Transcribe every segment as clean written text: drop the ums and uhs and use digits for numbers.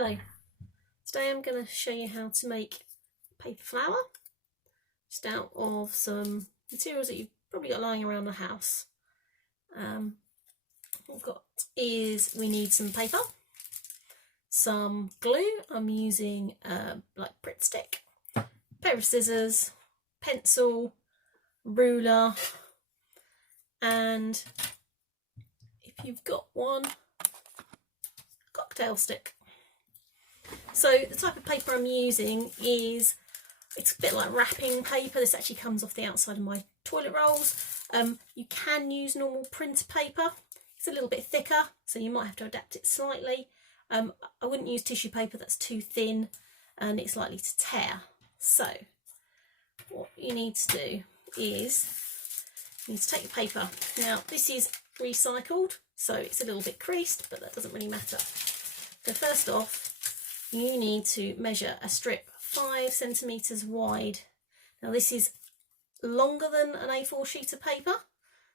Hello, today I'm going to show you how to make paper flower just out of some materials that you've probably got lying around the house. What we need some paper, some glue. I'm using like Pritt stick, a pair of scissors, pencil, ruler, and if you've got one, cocktail stick. So the type of paper I'm using it's a bit like wrapping paper. This actually comes off the outside of my toilet rolls. You can use normal print paper. It's a little bit thicker, so you might have to adapt it slightly. I wouldn't use tissue paper, that's too thin and it's likely to tear. So what you need to do is you need to take the paper. Now this is recycled, so it's a little bit creased, but that doesn't really matter. So first off, you need to measure a strip 5 centimetres wide. Now this is longer than an A4 sheet of paper,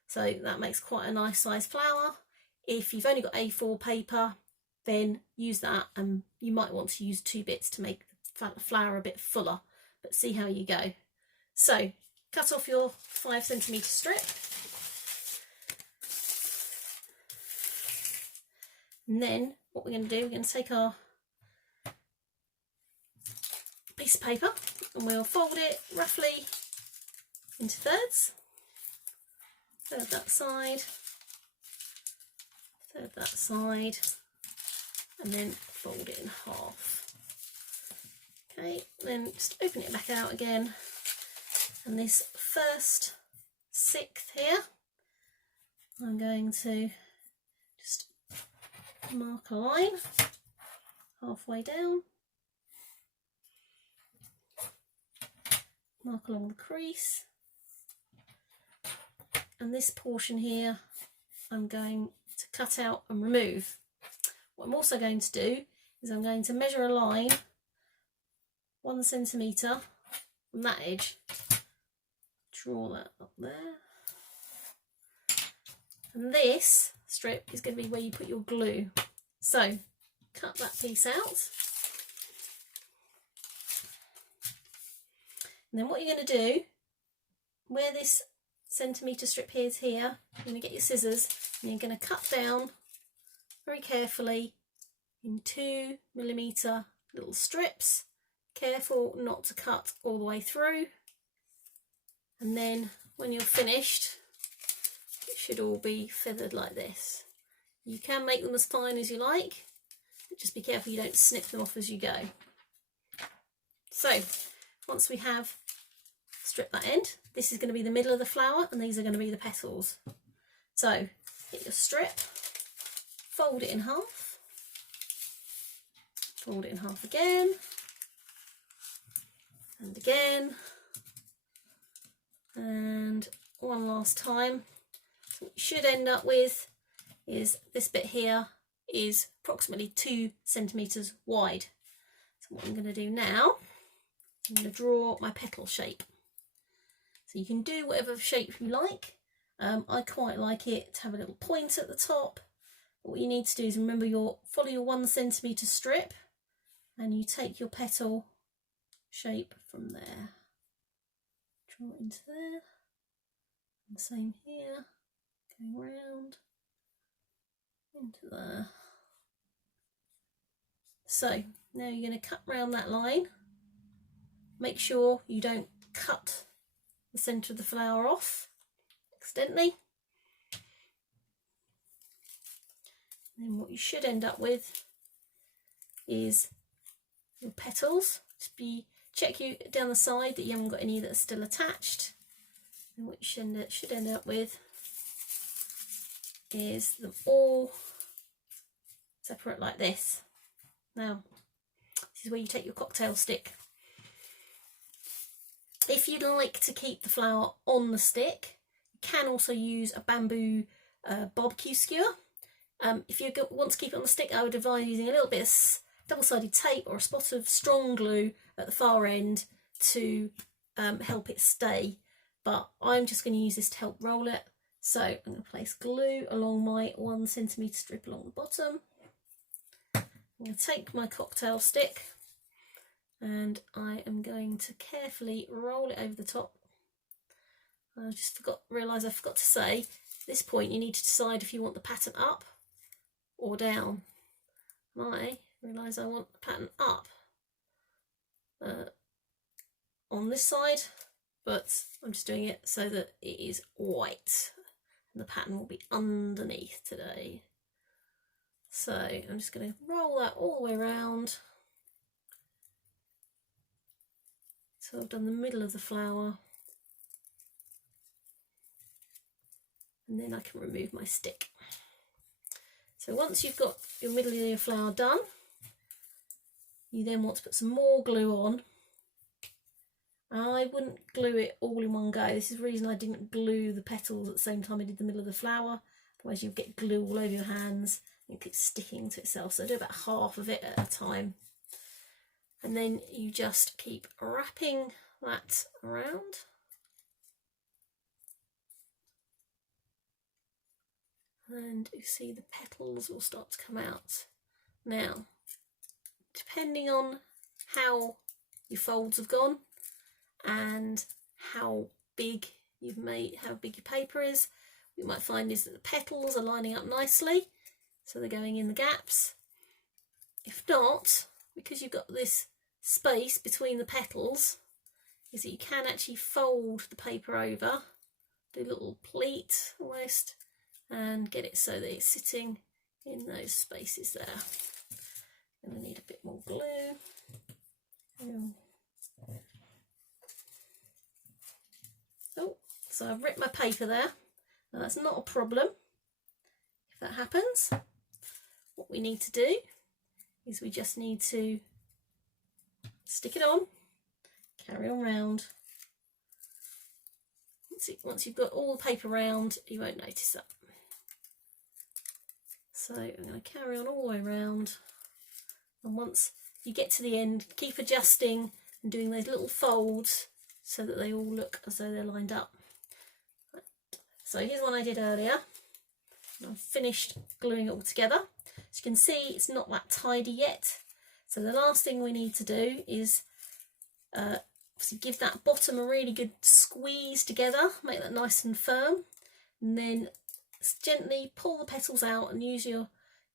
so that makes quite a nice size flower. If you've only got A4 paper, then use that, and you might want to use 2 bits to make the flower a bit fuller, but see how you go. So cut off your 5 centimetre strip, and then what we're going to do, we're going to take our piece of paper and we'll fold it roughly into thirds. Third that side, third that side, and then fold it in half. Okay, then just open it back out again, and this first 1/6 here, I'm going to just mark a line halfway down, mark along the crease, and this portion here I'm going to cut out and remove. What I'm also going to do is I'm going to measure a line 1 centimetre from that edge, draw that up there, and this strip is going to be where you put your glue. So cut that piece out, and then what you're going to do, where this centimetre strip here is here, you're going to get your scissors and you're going to cut down very carefully in 2mm little strips. Careful not to cut all the way through, and then when you're finished it should all be feathered like this. You can make them as fine as you like, but just be careful you don't snip them off as you go. So once we have stripped that end, this is going to be the middle of the flower and these are going to be the petals. So get your strip, fold it in half, fold it in half again, and again, and one last time. So what you should end up with is this bit here is approximately 2 centimetres wide. So what I'm going to do now, I'm going to draw my petal shape. So you can do whatever shape you like. I quite like it to have a little point at the top. But what you need to do is remember follow your 1 centimetre strip, and you take your petal shape from there. Draw it into there. And the same here, going round into there. So now you're going to cut round that line. Make sure you don't cut the centre of the flower off accidentally. And then what you should end up with is your petals. Just check you down the side that you haven't got any that are still attached. And what you should end up with is them all separate like this. Now this is where you take your cocktail stick. If you'd like to keep the flower on the stick, you can also use a bamboo barbecue skewer. If you want to keep it on the stick, I would advise using a little bit of double-sided tape or a spot of strong glue at the far end to help it stay. But I'm just going to use this to help roll it. So I'm going to place glue along my 1 centimetre strip along the bottom. I'm going to take my cocktail stick and I am going to carefully roll it over the top. I just realised I forgot to say, at this point you need to decide if you want the pattern up or down. And I realise I want the pattern up on this side, but I'm just doing it so that it is white and the pattern will be underneath today. So I'm just going to roll that all the way around. So I've done the middle of the flower, and then I can remove my stick. So once you've got your middle of your flower done, you then want to put some more glue on. I wouldn't glue it all in one go. This is the reason I didn't glue the petals at the same time I did the middle of the flower. Otherwise you'll get glue all over your hands and it keeps sticking to itself. So I do about half of it at a time. And then you just keep wrapping that around. And you see the petals will start to come out. Now, depending on how your folds have gone and how big your paper is, what you might find is that the petals are lining up nicely, so they're going in the gaps. If not, because you've got this space between the petals, is that you can actually fold the paper over, do a little pleat almost, and get it so that it's sitting in those spaces there. And I need a bit more glue. Oh, so I've ripped my paper there. Now that's not a problem if that happens. What we need to do is we just need to stick it on, carry on round. Once you've got all the paper round, you won't notice that. So I'm going to carry on all the way around, and once you get to the end, keep adjusting and doing those little folds so that they all look as though they're lined up. So here's one I did earlier. I've finished gluing it all together. As you can see, it's not that tidy yet. So the last thing we need to do is obviously give that bottom a really good squeeze together, make that nice and firm, and then gently pull the petals out and use your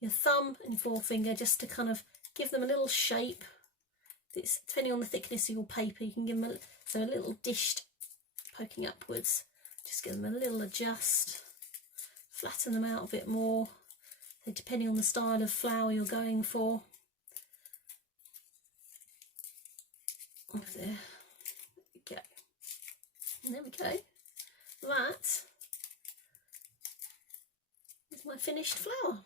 thumb and forefinger just to kind of give them a little shape. It's depending on the thickness of your paper, you can give them a little dished poking upwards. Just give them a little adjust, flatten them out a bit more, so depending on the style of flower you're going for. There we go. And there we go. That is my finished flower.